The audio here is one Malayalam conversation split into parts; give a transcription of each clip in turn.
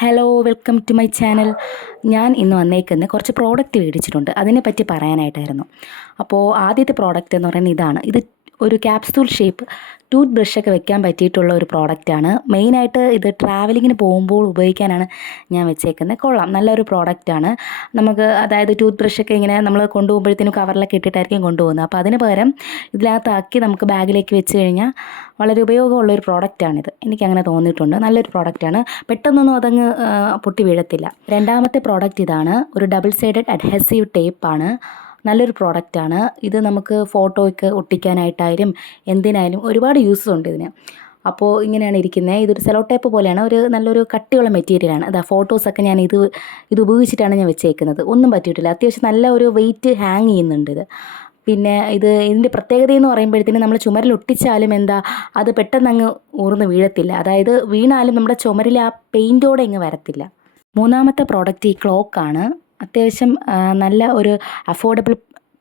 Hello welcome to my channel. ഞാൻ ഇന്ന് വന്നേക്കുന്ന കുറച്ച് പ്രോഡക്റ്റ് മേടിച്ചിട്ടുണ്ട്, അതിനെപ്പറ്റി പറയാനായിട്ടായിരുന്നു. അപ്പോൾ ആദ്യത്തെ പ്രോഡക്റ്റ് എന്ന് പറയുന്നത് ഇതാണ്. ഇത് ഒരു ക്യാപ്സൂൾ ഷേപ്പ് ടൂത്ത് ബ്രഷൊക്കെ വെക്കാൻ പറ്റിയിട്ടുള്ള ഒരു പ്രോഡക്റ്റാണ്. മെയിനായിട്ട് ഇത് ട്രാവലിങ്ങിന് പോകുമ്പോൾ ഉപയോഗിക്കാനാണ് ഞാൻ വെച്ചേക്കുന്നത്. കൊള്ളാം, നല്ലൊരു പ്രോഡക്റ്റാണ്. നമുക്ക് അതായത് ടൂത്ത് ബ്രഷൊക്കെ ഇങ്ങനെ നമ്മൾ കൊണ്ടുപോകുമ്പോഴത്തേനും കവറിലൊക്കെ ഇട്ടിട്ടായിരിക്കും കൊണ്ടുപോകുന്നത്. അപ്പോൾ അതിന് പകരം ഇതിനകത്താക്കി നമുക്ക് ബാഗിലേക്ക് വെച്ച് കഴിഞ്ഞാൽ വളരെ ഉപയോഗമുള്ളൊരു പ്രോഡക്റ്റാണിത്. എനിക്കങ്ങനെ തോന്നിയിട്ടുണ്ട്. നല്ലൊരു പ്രോഡക്റ്റാണ്, പെട്ടെന്നൊന്നും അതങ്ങ് പൊട്ടി വീഴത്തില്ല. രണ്ടാമത്തെ പ്രോഡക്റ്റ് ഇതാണ്. ഒരു ഡബിൾ സൈഡഡ് അഡ്ഹസീവ് ടേപ്പാണ്. നല്ലൊരു പ്രോഡക്റ്റാണ്. ഇത് നമുക്ക് ഫോട്ടോയ്ക്ക് ഒട്ടിക്കാനായിട്ടായാലും എന്തിനായാലും ഒരുപാട് യൂസ് ഉണ്ട് ഇതിന്. അപ്പോൾ ഇങ്ങനെയാണ് ഇരിക്കുന്നത്. ഇതൊരു സെലോ ടേപ്പ് പോലെയാണ്, ഒരു നല്ലൊരു കട്ടിയുള്ള മെറ്റീരിയലാണ്. അതാ ഫോട്ടോസൊക്കെ ഞാൻ ഇത് ഉപയോഗിച്ചിട്ടാണ് ഞാൻ വെച്ചേക്കുന്നത്. ഒന്നും പറ്റിയിട്ടില്ല. അത്യാവശ്യം നല്ല ഒരു വെയിറ്റ് ഹാങ് ചെയ്യുന്നുണ്ട് ഇത്. പിന്നെ ഇതിൻ്റെ പ്രത്യേകത എന്ന് പറയുമ്പോഴത്തേനും നമ്മൾ ചുമരിൽ ഒട്ടിച്ചാലും അത് പെട്ടെന്ന് അങ്ങ് ഊർന്ന് വീഴത്തില്ല. അതായത് വീണാലും നമ്മുടെ ചുമരിൽ ആ പെയിൻറ്റോടെ ഇങ്ങ് വരത്തില്ല. മൂന്നാമത്തെ പ്രോഡക്റ്റ് ഈ ക്ലോക്കാണ്. അത്യാവശ്യം നല്ല ഒരു അഫോർഡബിൾ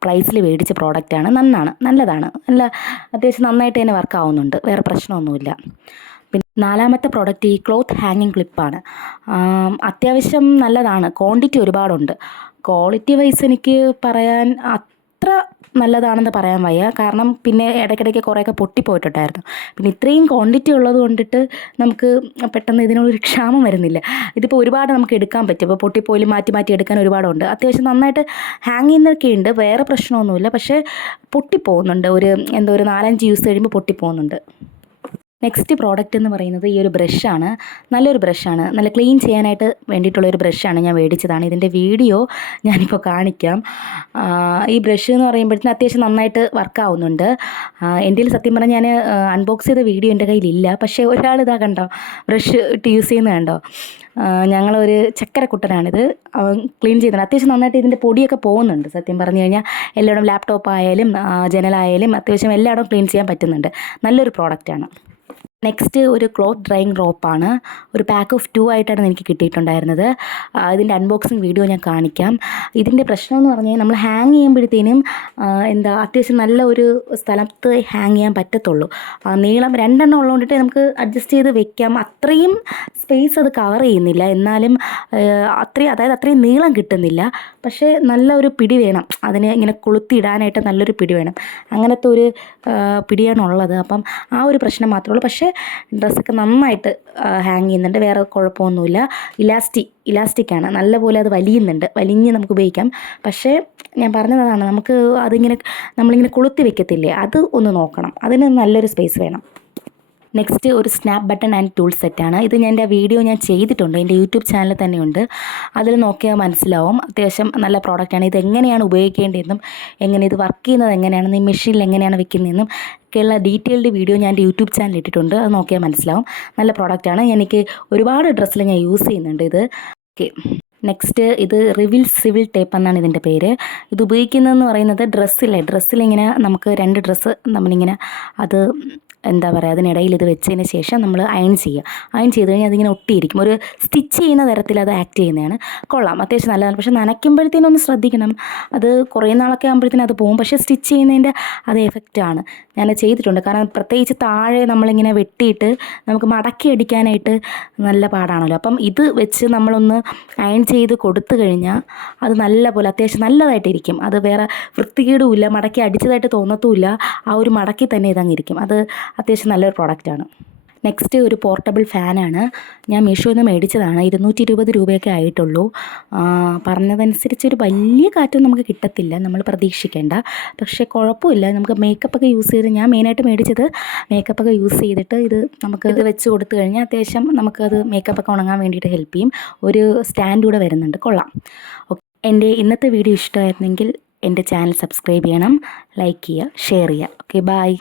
പ്രൈസിൽ മേടിച്ച പ്രോഡക്റ്റാണ്. നല്ലതാണ്. അത്യാവശ്യം നന്നായിട്ട് തന്നെ വർക്ക് ആവുന്നുണ്ട്, വേറെ പ്രശ്നമൊന്നുമില്ല. പിന്നെ നാലാമത്തെ പ്രോഡക്റ്റ് ഈ ക്ലോത്ത് ഹാങ്ങിങ് ക്ലിപ്പാണ്. അത്യാവശ്യം നല്ലതാണ്. ക്വാണ്ടിറ്റി ഒരുപാടുണ്ട്. ക്വാളിറ്റി വൈസ് എനിക്ക് പറയാൻ അത്ര നല്ലതാണെന്ന് പറയാൻ വയ്യ. കാരണം പിന്നെ ഇടയ്ക്കിടയ്ക്ക് കുറേയൊക്കെ പൊട്ടിപ്പോയിട്ടുണ്ടായിരുന്നു. പിന്നെ ഇത്രയും ക്വാണ്ടിറ്റി ഉള്ളത് കൊണ്ടിട്ട് നമുക്ക് പെട്ടെന്ന് ഇതിനൊരു ക്ഷാമം വരുന്നില്ല. ഇതിപ്പോൾ ഒരുപാട് നമുക്ക് എടുക്കാൻ പറ്റും. ഇപ്പോൾ പൊട്ടിപ്പോയിലും മാറ്റി എടുക്കാൻ ഒരുപാടുണ്ട്. അത്യാവശ്യം നന്നായിട്ട് ഹാങ് ചെയ്യുന്നതൊക്കെ ഉണ്ട്, വേറെ പ്രശ്നമൊന്നുമില്ല. പക്ഷേ പൊട്ടിപ്പോകുന്നുണ്ട്. ഒരു 4-5 യൂസ് കഴിയുമ്പോൾ പൊട്ടിപ്പോകുന്നുണ്ട്. നെക്സ്റ്റ് പ്രോഡക്റ്റ് എന്ന് പറയുന്നത് ഈ ഒരു ബ്രഷാണ്. നല്ലൊരു ബ്രഷാണ്. നല്ല ക്ലീൻ ചെയ്യാനായിട്ട് വേണ്ടിയിട്ടുള്ളൊരു ബ്രഷാണ്. ഞാൻ മേടിച്ചതാണ്. ഇതിൻ്റെ വീഡിയോ ഞാനിപ്പോൾ കാണിക്കാം. ഈ ബ്രഷ് എന്ന് പറയുമ്പോഴത്തേന് അത്യാവശ്യം നന്നായിട്ട് വർക്കാവുന്നുണ്ട്. എൻ്റെ സത്യം പറഞ്ഞാൽ ഞാൻ അൺബോക്സ് ചെയ്ത വീഡിയോ എൻ്റെ കയ്യിലില്ല. പക്ഷേ ഒരാളിതാ കണ്ടോ, ബ്രഷ് ഇട്ട് യൂസ് ചെയ്യുന്നത് കണ്ടോ. ഞങ്ങളൊരു ചക്കരക്കുട്ടനാണിത്. അവൻ ക്ലീൻ ചെയ്തത് അത്യാവശ്യം നന്നായിട്ട്. ഇതിൻ്റെ പൊടിയൊക്കെ പോകുന്നുണ്ട്. സത്യം പറഞ്ഞു കഴിഞ്ഞാൽ എല്ലായിടും ലാപ്ടോപ്പ് ആയാലും ജനലായാലും അത്യാവശ്യം എല്ലായിടും ക്ലീൻ ചെയ്യാൻ പറ്റുന്നുണ്ട്. നല്ലൊരു പ്രോഡക്റ്റാണ്. നെക്സ്റ്റ് ഒരു ക്ലോത്ത് ഡ്രൈയിങ് റോപ്പാണ്. ഒരു പാക്ക് ഓഫ് 2 ആയിട്ടാണ് എനിക്ക് കിട്ടിയിട്ടുണ്ടായിരുന്നത്. ഇതിൻ്റെ അൺബോക്സിങ് വീഡിയോ ഞാൻ കാണിക്കാം. ഇതിൻ്റെ പ്രശ്നം എന്ന് പറഞ്ഞാൽ നമ്മൾ ഹാങ് ചെയ്യുമ്പോഴത്തേനും അത്യാവശ്യം നല്ല ഒരു സ്ഥലത്ത് ഹാങ് ചെയ്യാൻ പറ്റത്തുള്ളൂ. നീളം 2 എണ്ണം ഉള്ളതുകൊണ്ടിട്ട് നമുക്ക് അഡ്ജസ്റ്റ് ചെയ്ത് വെക്കാം. അത്രയും സ്പേസ് അത് കവർ ചെയ്യുന്നില്ല. എന്നാലും അത്രയും നീളം കിട്ടുന്നില്ല. പക്ഷേ നല്ല ഒരു പിടി വേണം അതിന്. ഇങ്ങനെ കൊളുത്തിയിടാനായിട്ട് നല്ലൊരു പിടി വേണം. അങ്ങനത്തെ ഒരു പിടിയാണുള്ളത്. അപ്പം ആ ഒരു പ്രശ്നം മാത്രമേ ഉള്ളൂ. പക്ഷേ ഡ്രസ്സൊക്കെ നന്നായിട്ട് ഹാങ് ചെയ്യുന്നുണ്ട്, വേറെ കുഴപ്പമൊന്നുമില്ല. ഇലാസ്റ്റിക്കാണ്. നല്ലപോലെ അത് വലിഞ്ഞ് നമുക്ക് ഉപയോഗിക്കാം. പക്ഷേ ഞാൻ പറഞ്ഞതാണ്, നമ്മളിങ്ങനെ കൊളുത്തി വെക്കത്തില്ലേ, അത് ഒന്ന് നോക്കണം. അതിന് നല്ലൊരു സ്പേസ് വേണം. നെക്സ്റ്റ് ഒരു സ്നാപ്പ് ബട്ടൺ ആൻഡ് ടൂൾ സെറ്റാണ്. ഇത് എൻ്റെ വീഡിയോ ഞാൻ ചെയ്തിട്ടുണ്ട്, എൻ്റെ യൂട്യൂബ് ചാനലിൽ തന്നെയുണ്ട്. അതിൽ നോക്കിയാൽ മനസ്സിലാവും. അത്യാവശ്യം നല്ല പ്രോഡക്റ്റാണ്. ഇത് എങ്ങനെയാണ് ഉപയോഗിക്കേണ്ടതെന്നും ഇത് വർക്ക് ചെയ്യുന്നത് എങ്ങനെയാണെന്നും ഈ മെഷീനിൽ എങ്ങനെയാണ് വെക്കുന്നതെന്നും ഒക്കെയുള്ള ഡീറ്റെയിൽഡ് വീഡിയോ ഞാൻ എൻ്റെ യൂട്യൂബ് ചാനലിൽ ഇട്ടിട്ടുണ്ട്. അത് നോക്കിയാൽ മനസ്സിലാവും. നല്ല പ്രോഡക്റ്റാണ്. എനിക്ക് ഒരുപാട് ഡ്രസ്സിൽ ഞാൻ യൂസ് ചെയ്യുന്നുണ്ട് ഇത്. ഓക്കെ, നെക്സ്റ്റ് ഇത് റിവിൽ സിവിൽ ടേപ്പ് എന്നാണ് ഇതിൻ്റെ പേര്. ഇത് ഉപയോഗിക്കുന്നതെന്ന് പറയുന്നത് ഡ്രസ്സിലിങ്ങനെ നമുക്ക് 2 ഡ്രസ്സ് നമ്മളിങ്ങനെ അതിനിടയിൽ ഇത് വെച്ചതിന് ശേഷം നമ്മൾ അയൺ ചെയ്ത് കഴിഞ്ഞാൽ അതിങ്ങനെ ഒട്ടിയിരിക്കും. ഒരു സ്റ്റിച്ച് ചെയ്യുന്ന തരത്തിൽ അത് ആക്ട് ചെയ്യുന്നതാണ്. കൊള്ളാം, അത്യാവശ്യം നല്ലതാണ്. പക്ഷേ നനയ്ക്കുമ്പോഴത്തേനും ഒന്ന് ശ്രദ്ധിക്കണം. അത് കുറേ നാളൊക്കെ ആകുമ്പോഴത്തേനും അത് പോകും. പക്ഷേ സ്റ്റിച്ച് ചെയ്യുന്നതിൻ്റെ അതേ എഫക്റ്റാണ്. ഞാൻ ചെയ്തിട്ടുണ്ട്. കാരണം പ്രത്യേകിച്ച് താഴെ നമ്മളിങ്ങനെ വെട്ടിയിട്ട് നമുക്ക് മടക്കി അടിക്കാനായിട്ട് നല്ല പാടാണല്ലോ. അപ്പം ഇത് വെച്ച് നമ്മളൊന്ന് അയൺ ചെയ്ത് കൊടുത്തു കഴിഞ്ഞാൽ അത് നല്ലപോലെ അത്യാവശ്യം നല്ലതായിട്ടിരിക്കും. അത് വേറെ വൃത്തികേടുമില്ല, മടക്കി അടിച്ചതായിട്ട് തോന്നത്തുമില്ല. ആ ഒരു മടക്കി തന്നെ ഇതങ്ങിരിക്കും. അത് അത്യാവശ്യം നല്ലൊരു പ്രോഡക്റ്റാണ്. നെക്സ്റ്റ് ഒരു പോർട്ടബിൾ ഫാനാണ്. ഞാൻ മീഷോയിൽ നിന്ന് മേടിച്ചതാണ്. 220 രൂപയൊക്കെ ആയിട്ടുള്ളൂ. പറഞ്ഞതനുസരിച്ച് ഒരു വലിയ കാറ്റൊന്നും നമുക്ക് കിട്ടത്തില്ല, നമ്മൾ പ്രതീക്ഷിക്കേണ്ട. പക്ഷേ കുഴപ്പമില്ല. നമുക്ക് മേക്കപ്പൊക്കെ യൂസ് ചെയ്ത്, ഞാൻ മെയിനായിട്ട് മേടിച്ചത് മേക്കപ്പൊക്കെ യൂസ് ചെയ്തിട്ട് ഇത് വെച്ച് കൊടുത്തു കഴിഞ്ഞാൽ അത്യാവശ്യം നമുക്കത് മേക്കപ്പൊക്കെ ഉണങ്ങാൻ വേണ്ടിയിട്ട് ഹെൽപ്പ് ചെയ്യും. ഒരു സ്റ്റാൻഡ് കൂടെ വരുന്നുണ്ട്. കൊള്ളാം. എൻ്റെ ഇന്നത്തെ വീഡിയോ ഇഷ്ടമായിരുന്നെങ്കിൽ എൻ്റെ ചാനൽ സബ്സ്ക്രൈബ് ചെയ്യണം, ലൈക്ക് ചെയ്യുക, ഷെയർ ചെയ്യുക. Okay, by.